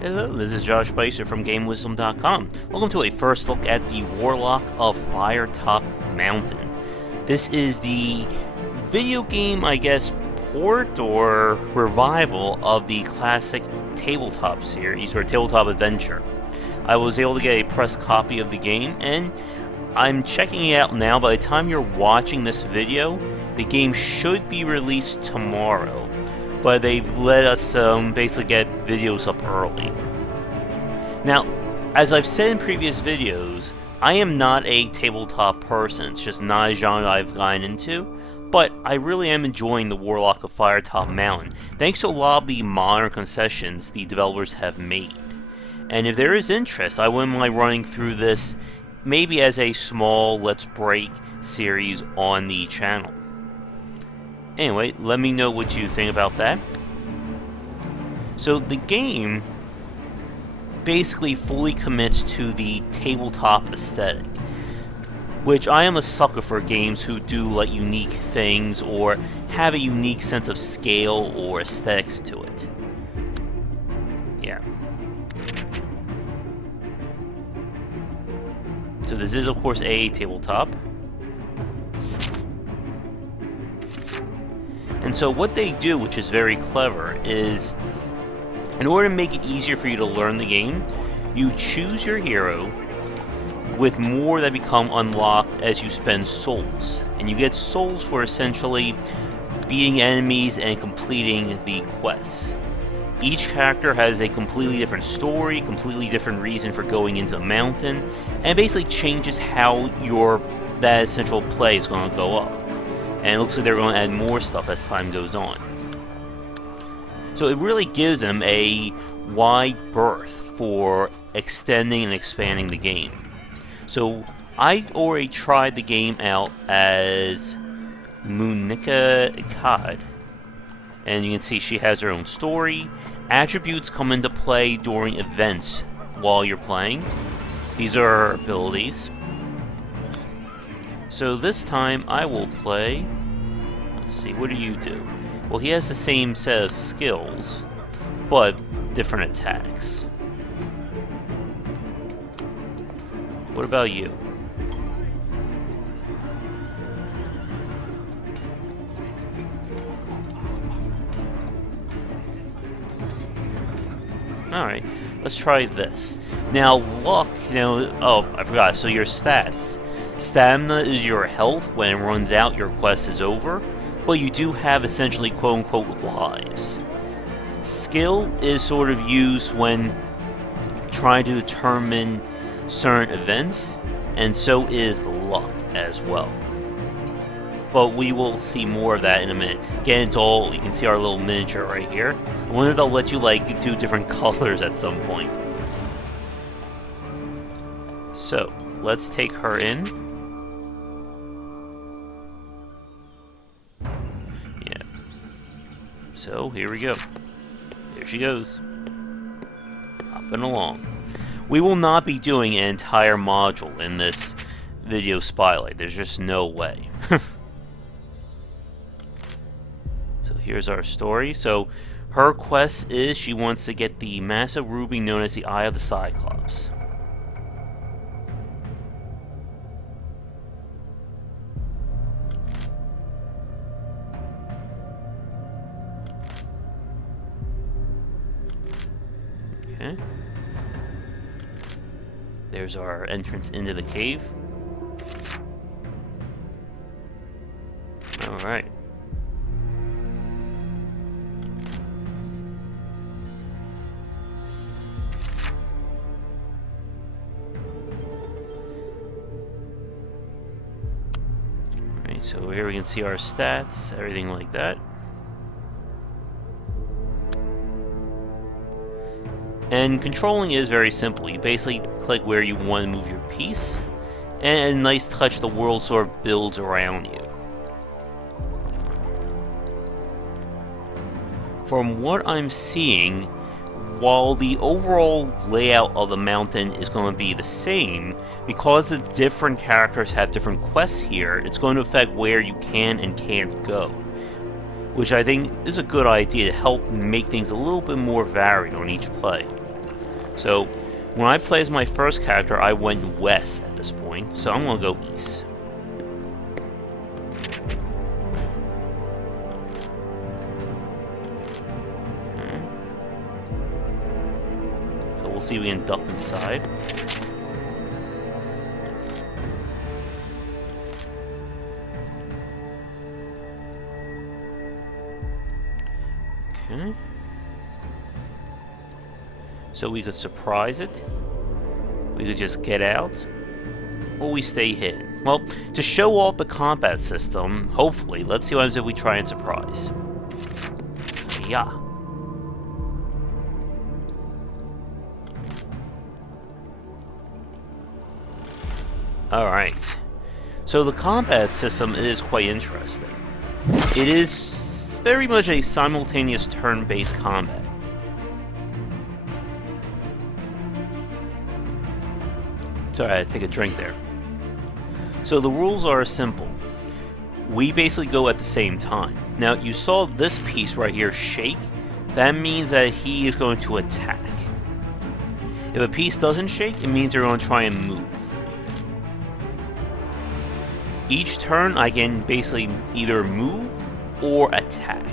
Hello, this is Josh Bycer from GameWisdom.com. Welcome to a first look at the Warlock of Firetop Mountain. This is the video game, I guess, port or revival of the classic tabletop series, or tabletop adventure. I was able to get a press copy of the game, and I'm checking it out now. By the time you're watching this video, the game should be released tomorrow. But they've let us basically get videos up early. Now, as I've said in previous videos, I am not a tabletop person. It's just not a genre I've gotten into, but I really am enjoying the Warlock of Firetop Mountain, thanks to a lot of the modern concessions the developers have made. And if there is interest, I wouldn't mind running through this, maybe as a small Let's Break series on the channel. Anyway, let me know what you think about that. So the game basically fully commits to the tabletop aesthetic, which I am a sucker for games who do like unique things or have a unique sense of scale or aesthetics to it. Yeah. So this is of course a tabletop. And so what they do, which is very clever, is in order to make it easier for you to learn the game, you choose your hero with more that become unlocked as you spend souls. And you get souls for essentially beating enemies and completing the quests. Each character has a completely different story, completely different reason for going into the mountain, and it basically changes how that essential play is going to go up. And it looks like they're going to add more stuff as time goes on. So it really gives them a wide berth for extending and expanding the game. So I already tried the game out as Munika Ikad. And you can see she has her own story. Attributes come into play during events while you're playing. These are her abilities. So this time I will play, let's see, what do you do? Well, he has the same set of skills, but different attacks. What about you? Alright, let's try this. Now, luck, oh, I forgot, so your stats. Stamina is your health. When it runs out, your quest is over, but you do have essentially quote-unquote lives. Skill is sort of used when trying to determine certain events, and so is luck as well. But we will see more of that in a minute. Again, it's all, you can see our little miniature right here. I wonder if they'll let you like do different colors at some point. So, let's take her in. So, here we go. There she goes. Hopping along. We will not be doing an entire module in this video spotlight. There's just no way. So, here's our story. So, her quest is she wants to get the massive ruby known as the Eye of the Cyclops. Okay. There's our entrance into the cave. Alright. Alright, so here we can see our stats, everything like that. And controlling is very simple. You basically click where you want to move your piece, and a nice touch, the world sort of builds around you. From what I'm seeing, while the overall layout of the mountain is going to be the same, because the different characters have different quests here, it's going to affect where you can and can't go. which I think is a good idea to help make things a little bit more varied on each play. So when I play as my first character, I went west at this point, so I'm going to go east. So we'll see if we can duck inside. Okay. So we could surprise it. We could just get out. Or we stay hidden. Well, to show off the combat system, hopefully, let's see what happens if we try and surprise. Yeah. Alright. So the combat system is quite interesting. It is very much a simultaneous turn-based combat. Sorry, I had to take a drink there. So the rules are simple. We basically go at the same time. Now, you saw this piece right here shake. That means that he is going to attack. If a piece doesn't shake, it means you're going to try and move. Each turn, I can basically either move or attack.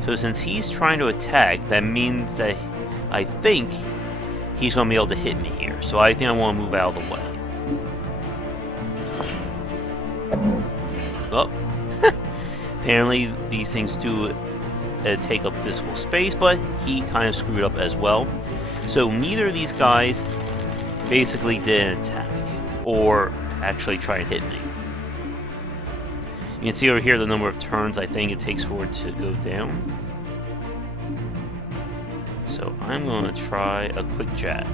So since he's trying to attack, that means that I think he's going to be able to hit me here. So I think I want to move out of the way. Oh. Apparently these things do take up physical space, but he kind of screwed up as well. So neither of these guys basically did an attack or actually try and hit me. You can see over here the number of turns I think it takes for it to go down. So I'm going to try a quick jab.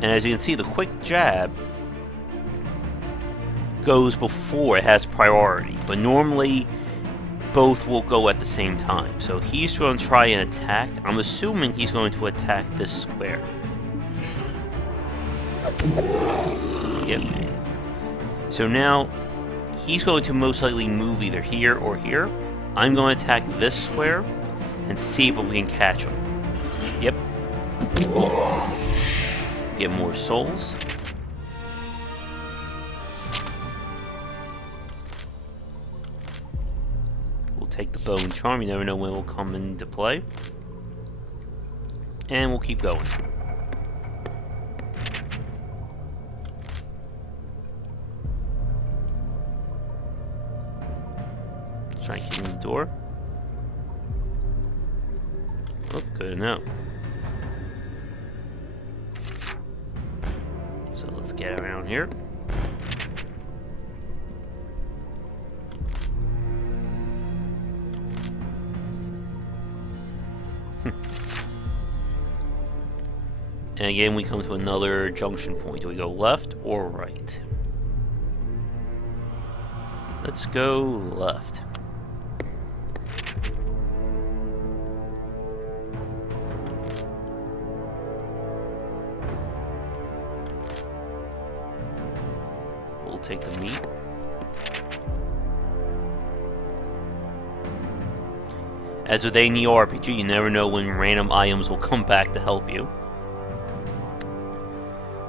And as you can see, the quick jab goes before it has priority, but normally both will go at the same time. So he's going to try and attack. I'm assuming he's going to attack this square. Yep. So now he's going to most likely move either here or here. I'm going to attack this square and see if we can catch him. Yep. Oh. Get more souls. We'll take the bow and charm. You never know when it will come into play. And we'll keep going. Try and keep in the door. Oh, good enough. So let's get around here. And again, we come to another junction point. Do we go left or right? Let's go left. We'll take the meat. As with any RPG, you never know when random items will come back to help you.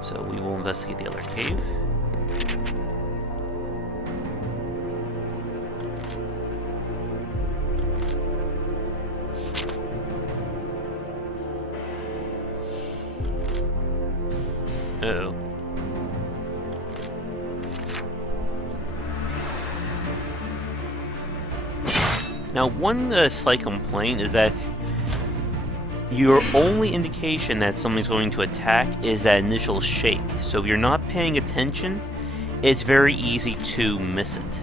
So we will investigate the other cave. Uh-oh. Now, one slight complaint is that your only indication that something's going to attack is that initial shake. So if you're not paying attention, it's very easy to miss it.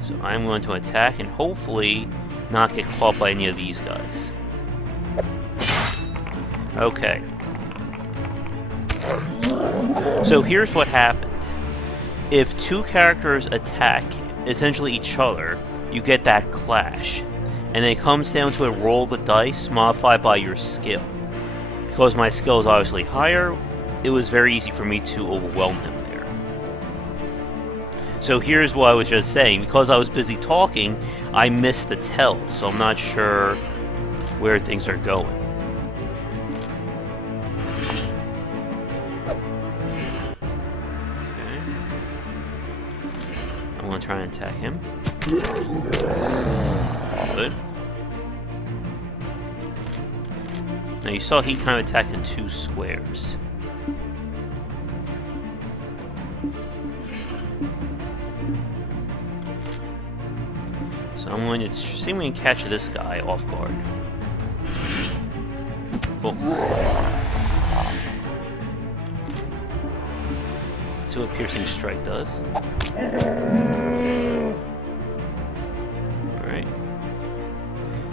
So I'm going to attack and hopefully not get caught by any of these guys. Okay. So here's what happened. If two characters attack essentially each other, you get that clash. And then it comes down to a roll the dice modified by your skill. Because my skill is obviously higher, it was very easy for me to overwhelm him there. So here's what I was just saying. Because I was busy talking, I missed the tell. So I'm not sure where things are going. Okay. I'm gonna try and attack him. Good. Now you saw he kind of attacked in 2 squares. So I'm going to see if we can catch this guy off guard. Boom. Let's see what Piercing Strike does. Alright.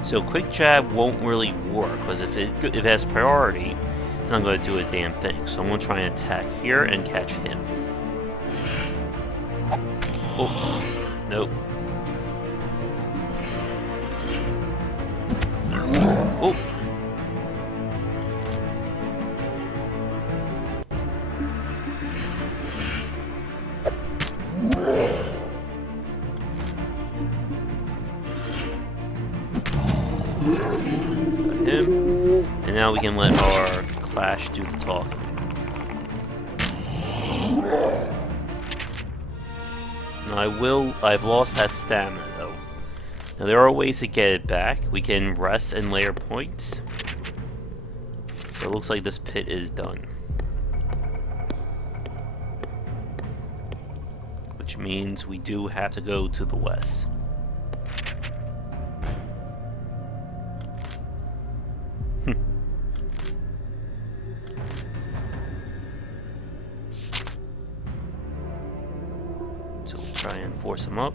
So Quick Jab won't really work, because if it has priority, it's not going to do a damn thing. So I'm going to try and attack here and catch him. Oh, nope. Oh. Got him. And now we can let our Clash do the talking. Now I've lost that stamina though. Now there are ways to get it back. We can rest and layer points. So it looks like this pit is done. Which means we do have to go to the west. So we'll try and force him up.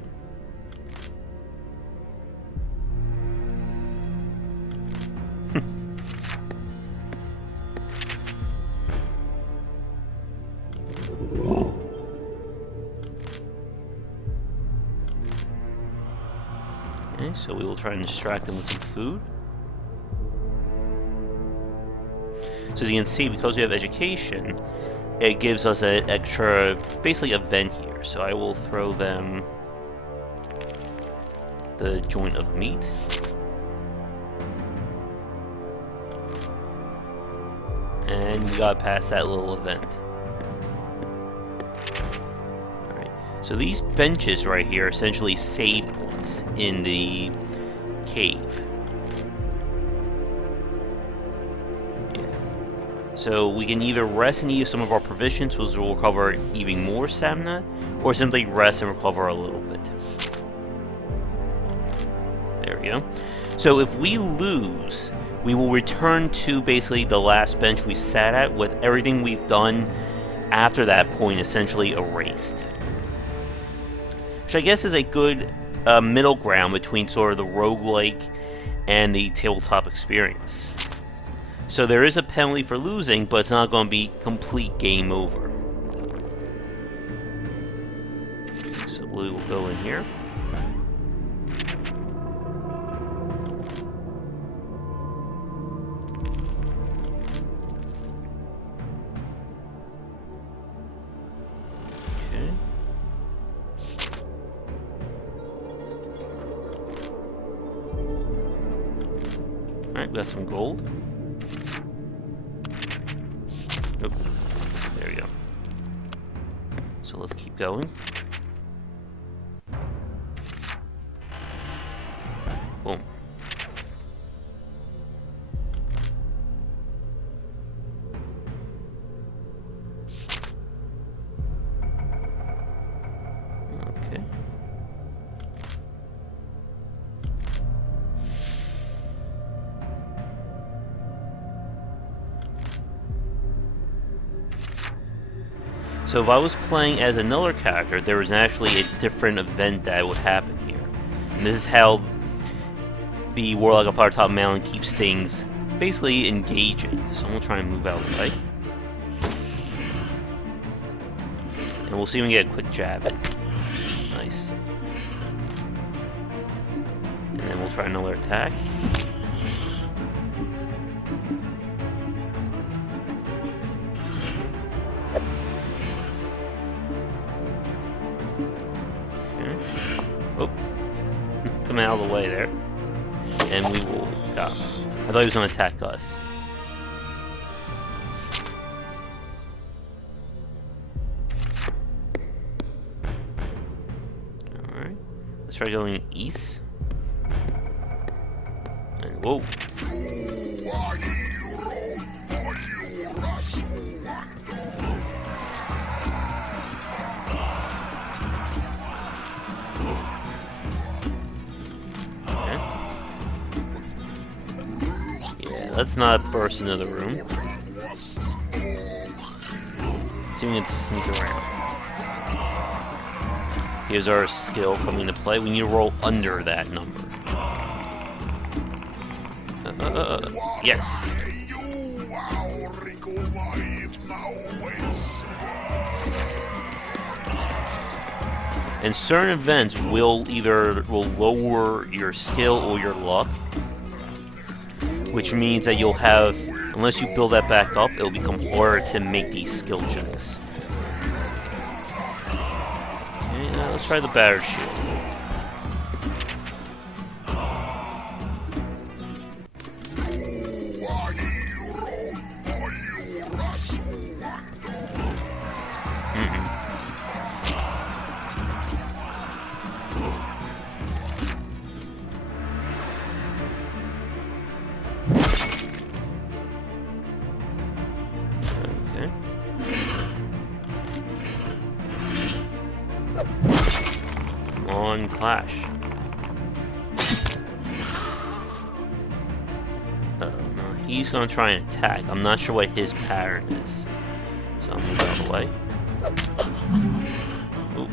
Okay, so we will try and distract them with some food. So as you can see, because we have education, it gives us an extra, basically, event here. So I will throw them the joint of meat. And we got past that little event. Alright, so these benches right here are essentially save points in the cave. So we can either rest and eat some of our provisions, which will recover even more stamina, or simply rest and recover a little bit. There we go. So if we lose, we will return to basically the last bench we sat at, with everything we've done after that point essentially erased. Which I guess is a good middle ground between sort of the roguelike and the tabletop experience. So there is a penalty for losing, but it's not going to be complete game over. So we will go in here. Okay. Alright, we got some gold. Nope. There we go. So let's keep going. Boom. Okay. So if I was playing as another character, there was actually a different event that would happen here. And this is how the Warlock of Firetop Mountain keeps things basically engaging. So I'm going to try and move out of the way. And we'll see if we can get a quick jab in. Nice. And then we'll try another attack. Oh, coming out of the way there. and we will... God, I thought he was going to attack us. Alright. Let's try going east. And whoa. Let's not burst into the room. See if we can sneak around. Here's our skill coming into play. We need to roll under that number. Yes. And certain events will lower your skill or your luck, which means that you'll have, unless you build that back up, it'll become harder to make these skill checks. Okay, now let's try the battered shield. On clash. No, he's gonna try and attack. I'm not sure what his pattern is, so I'm gonna move out of the way. Ooh.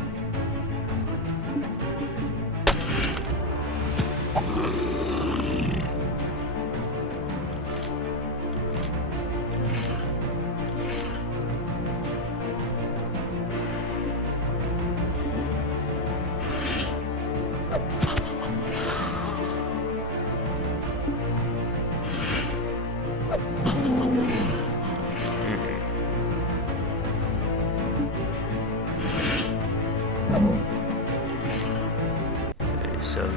So,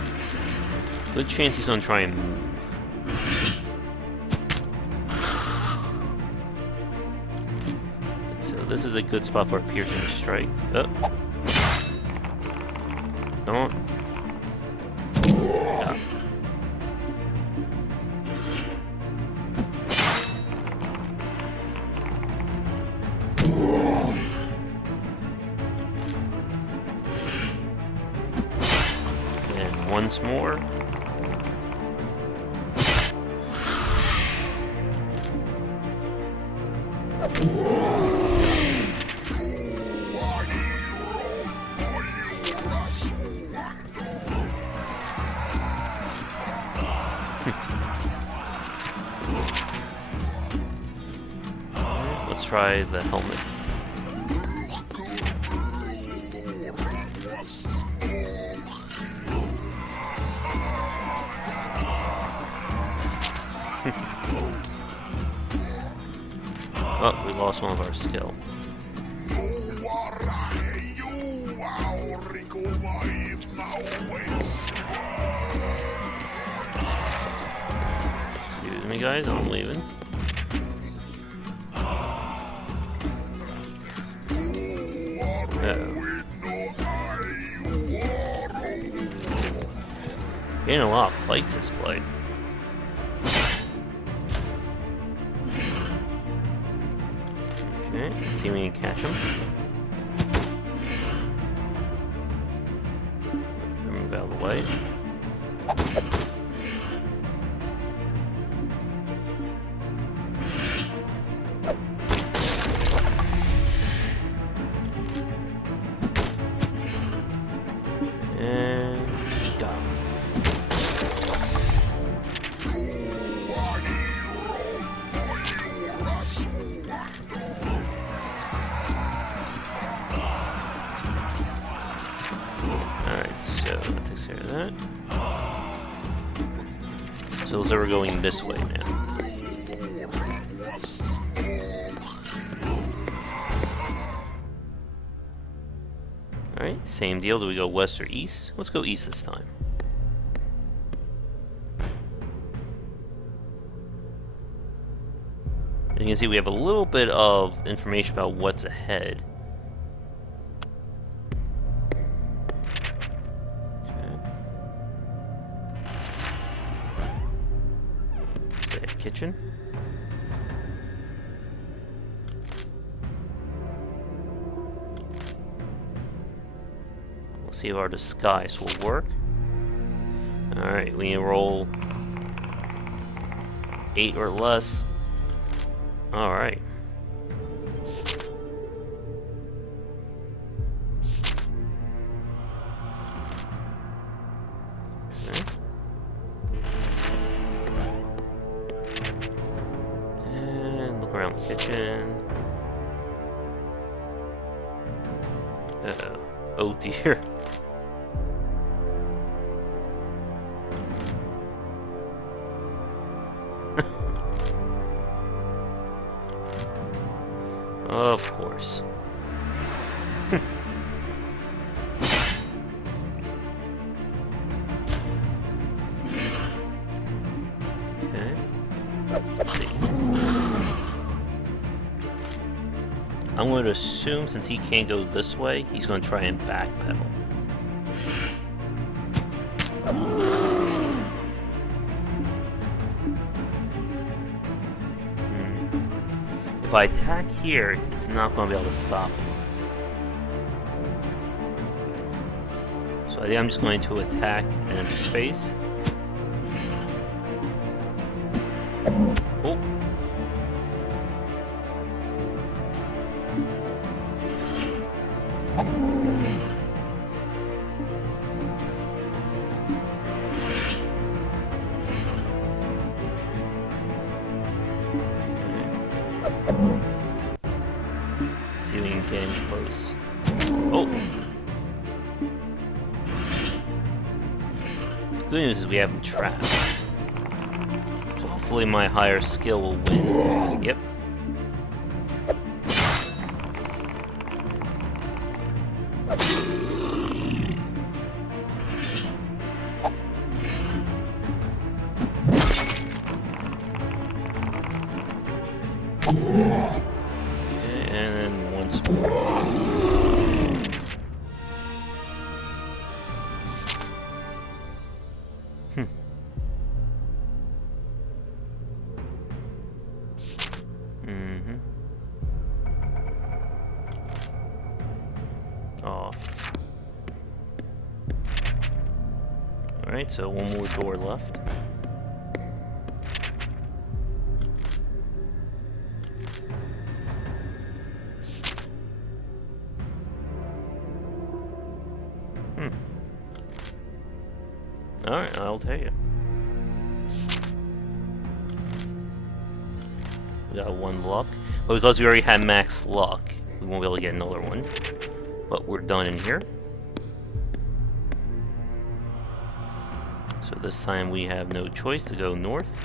good chance he's gonna try and move. So this is a good spot for a piercing strike. Oh. Don't. Yeah. Once more. Let's try the helmet. Oh, we lost one of our skill. Excuse me, guys, I'm leaving. Uh-oh. Getting a lot of fights this play. Okay, let's see if we can catch him. Move out of the way. And got him. So that takes care of that. So looks like we're going this way now. Alright, same deal. Do we go west or east? Let's go east this time. As you can see, we have a little bit of information about what's ahead. Kitchen. We'll see if our disguise will work. Alright, we can roll 8 or less. Alright. Around the kitchen. Uh-oh. Oh dear. Of course. Okay. Let's see. I'm going to assume, since he can't go this way, he's going to try and backpedal. If I attack here, it's not going to be able to stop him. So I think I'm just going to attack an empty space. Oh. See if we can get in close. Oh! The good news is we have him trapped. So hopefully my higher skill will win. Yep. Oh. Alright, so one more door left. Alright, I'll tell you. We got one luck. But because we already had max luck, we won't be able to get another one. But we're done in here. So this time we have no choice to go north.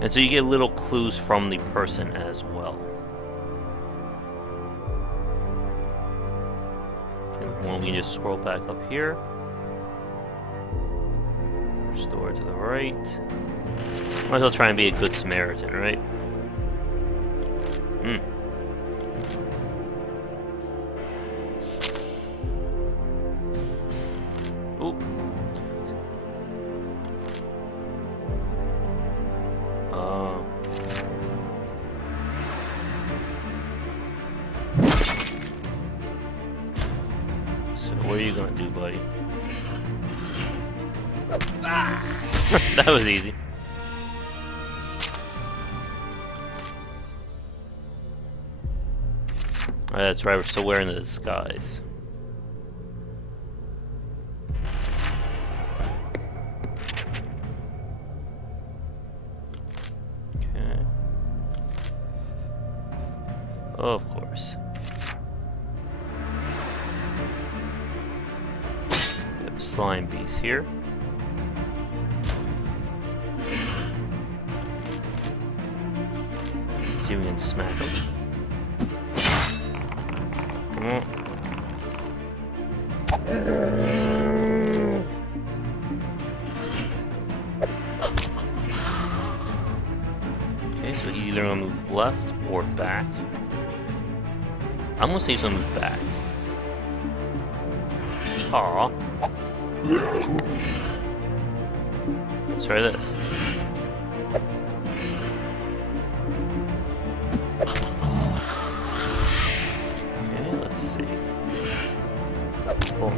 And so you get little clues from the person as well. And we can just scroll back up here. First door to the right. Might as well try and be a good Samaritan, right? Ooh. So what are you gonna do, buddy? That was easy. Oh, that's right, we're still wearing the disguise. Okay. Oh, of course. We have a slime beast here. Let's see if we can smack him. Oh. Okay, so he's either gonna move left or back. I'm gonna say he's gonna move back. Aw. Let's try this. Okay, let's see. Oh.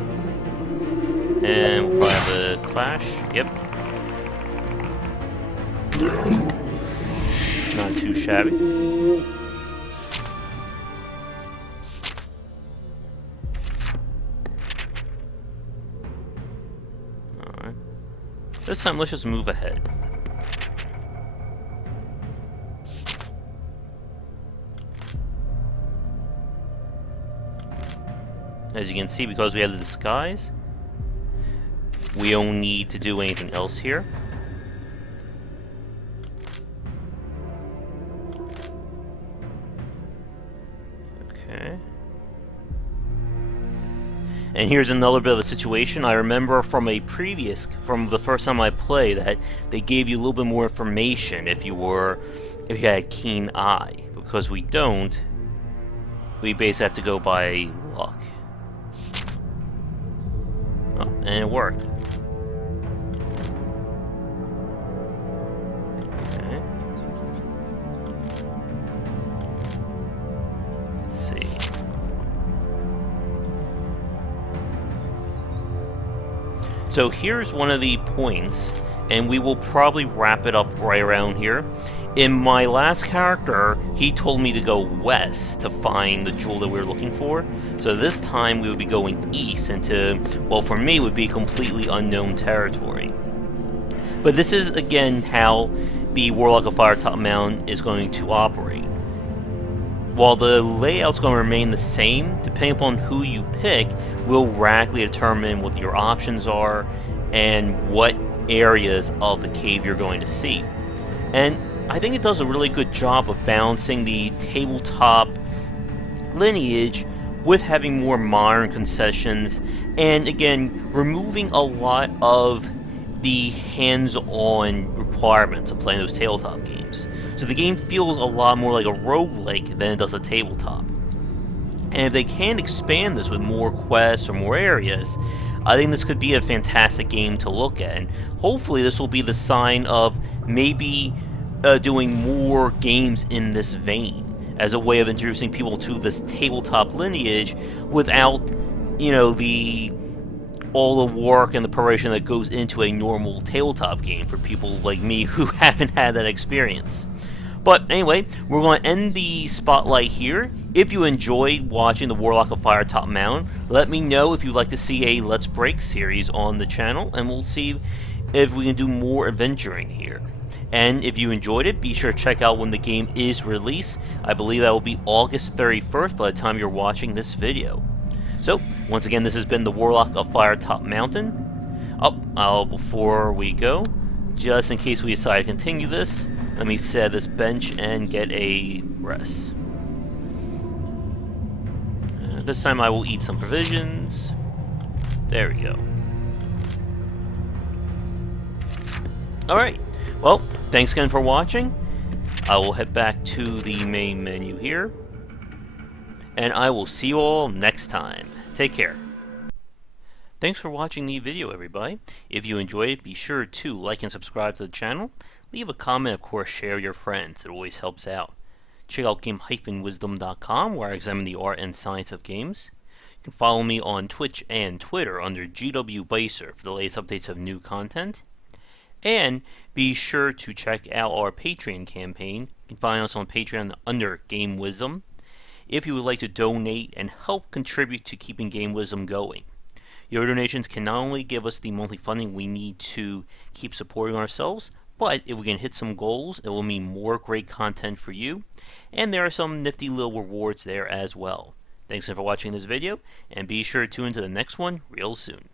And we'll probably have a clash. Yep. Not too shabby. Alright. This time, let's just move ahead. As you can see, because we have the disguise, we don't need to do anything else here. Okay. And here's another bit of a situation. I remember from the first time I played, that they gave you a little bit more information if you had a keen eye. Because we don't, we basically have to go by luck. Oh, and it worked. Okay. Let's see. So here's one of the points, and we will probably wrap it up right around here. In my last character, he told me to go west to find the jewel that we were looking for. So this time we would be going east into, well, for me, would be completely unknown territory. But this is, again, how the Warlock of Firetop Mountain is going to operate. While the layout's going to remain the same, depending upon who you pick, will radically determine what your options are and what areas of the cave you're going to see. And I think it does a really good job of balancing the tabletop lineage with having more modern concessions, and again, removing a lot of the hands-on requirements of playing those tabletop games. So the game feels a lot more like a roguelike than it does a tabletop. And if they can expand this with more quests or more areas, I think this could be a fantastic game to look at. And hopefully this will be the sign of maybe doing more games in this vein, as a way of introducing people to this tabletop lineage without, you know, all the work and the preparation that goes into a normal tabletop game for people like me who haven't had that experience. But anyway, we're going to end the spotlight here. If you enjoyed watching the Warlock of Firetop Mountain, let me know if you'd like to see a Let's Break series on the channel, and we'll see if we can do more adventuring here. And if you enjoyed it, be sure to check out when the game is released. I believe that will be August 31st by the time you're watching this video. So, once again, this has been the Warlock of Firetop Mountain. Before we go, just in case we decide to continue this, let me set this bench and get a rest. This time I will eat some provisions. There we go. Alright, well, thanks again for watching. I will head back to the main menu here, and I will see you all next time. Take care. Thanks for watching the video, everybody. If you enjoyed it, be sure to like and subscribe to the channel. Leave a comment, of course, share with your friends. It always helps out. Check out game-wisdom.com, where I examine the art and science of games. You can follow me on Twitch and Twitter under GW Bycer for the latest updates of new content. And be sure to check out our Patreon campaign. You can find us on Patreon under Game Wisdom, if you would like to donate and help contribute to keeping Game Wisdom going. Your donations can not only give us the monthly funding we need to keep supporting ourselves, but if we can hit some goals, it will mean more great content for you, and there are some nifty little rewards there as well. Thanks again for watching this video, and be sure to tune into the next one real soon.